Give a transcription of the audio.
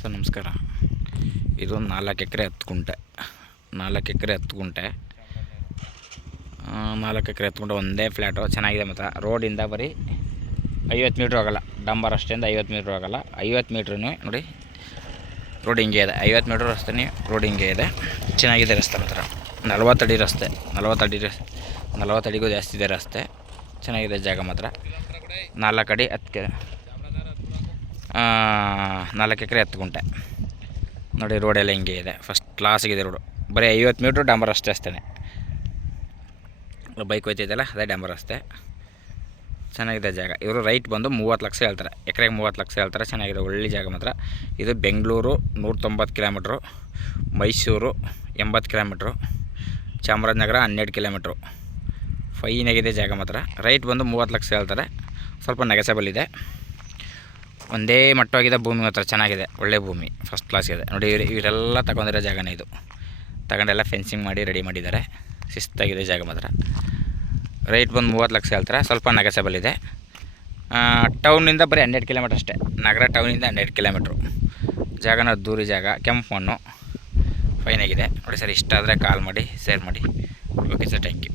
Sir ನಮಸ್ಕಾರ. ಇದು 4 ಎಕರೆ 10 ಗುಂಟೆ 4 ಎಕರೆ 10 ಗುಂಟೆ 4 ಎಕರೆ 10 ಗುಂಟೆ ಒಂದೇ ಫ್ಲ್ಯಾಟು. ಚೆನ್ನಾಗಿದೆ ಮಾತ್ರ. ರೋಡಿಂದ ಬರೀ 50 ಮೀಟ್ರ್ ಹೋಗಲ್ಲ. ಡಂಬರ್ ಅಷ್ಟೇಂದ 50 ಮೀಟ್ರ್ ಹೋಗಲ್ಲ. 50 ಮೀಟ್ರೂ ನೋಡಿ ರೋಡ್ ಹಿಂಗೆ ಇದೆ. 50 ಮೀಟ್ರ್ ರಸ್ತೆ ರೋಡ್ ಹಿಂಗೆ ಇದೆ. ಚೆನ್ನಾಗಿದೆ ರಸ್ತೆ ಮಾತ್ರ. 40 ಅಡಿ ರಸ್ತೆ. 40 ಅಡಿಗೂ ಜಾಸ್ತಿ ಇದೆ ರಸ್ತೆ. ಚೆನ್ನಾಗಿದೆ ಜಾಗ ಮಾತ್ರ. 4 ಅಡಿ 10 4 ಎಕರೆ 10 ಗುಂಟೆ ನೋಡಿ. ರೋಡೆಲ್ಲ ಹಿಂಗೆ ಇದೆ. ಫಸ್ಟ್ ಕ್ಲಾಸಿಗಿದೆ ರೋಡು. ಬರೀ 50 ಮೀಟ್ರ್ ಡಂಬರ್ ಅಷ್ಟೇ. ಬೈಕ್ ಹೋಯ್ತಿದ್ದಲ್ಲ ಅದೇ ಡಂಬರ್ ರಸ್ತೆ. ಚೆನ್ನಾಗಿದೆ ಜಾಗ. ಇವರು ರೈಟ್ ಬಂದು 30 ಲಕ್ಷ ಹೇಳ್ತಾರೆ. ಎಕರೆಗೆ 30 ಲಕ್ಷ ಹೇಳ್ತಾರೆ. ಚೆನ್ನಾಗಿದೆ, ಒಳ್ಳೆ ಜಾಗ ಮಾತ್ರ. ಇದು Bengaluru 190 kilometre, Mysuru 80 kilometre, Chamarajanagar 12 kilometre. ಫೈನಾಗಿದೆ ಜಾಗ ಮಾತ್ರ. ರೈಟ್ ಬಂದು 30 ಲಕ್ಷ ಹೇಳ್ತಾರೆ. ಸ್ವಲ್ಪ ನೆಗೆಸಬಲ್ ಇದೆ. ಒಂದೇ ಮಟ್ಟವಾಗಿದೆ ಭೂಮಿ ಮಾತ್ರ. ಚೆನ್ನಾಗಿದೆ, ಒಳ್ಳೆ ಭೂಮಿ, ಫಸ್ಟ್ ಕ್ಲಾಸ್ ಇದೆ ನೋಡಿ. ಇವರೆಲ್ಲ ತಗೊಂಡಿರೋ ಜಾಗನೇ ಇದು. ತಗೊಂಡೆಲ್ಲ ಫೆನ್ಸಿಂಗ್ ಮಾಡಿ ರೆಡಿ ಮಾಡಿದ್ದಾರೆ. ಶಿಸ್ತಾಗಿದೆ ಜಾಗ ಮಾತ್ರ. ರೈಟ್ ಬಂದು 30 ಲಕ್ಷ ಹೇಳ್ತಾರೆ. ಸ್ವಲ್ಪ ನೆಗೆಸಬಲ್ ಇದೆ. ಟೌನಿಂದ ಬರೀ 12 ಕಿಲೋಮೀಟ್ರ್ ಅಷ್ಟೇ. ನಗರ ಟೌನಿಂದ 12 ಕಿಲೋಮೀಟ್ರು. ಜಾಗನ ದೂರಿ ಜಾಗ, ಕೆಂಪು ಮಣ್ಣು, ಫೈನಾಗಿದೆ ನೋಡಿ ಸರ್. ಇಷ್ಟ ಆದರೆ ಕಾಲ್ ಮಾಡಿ, ಶೇರ್ ಮಾಡಿ. Okay sir, thank you.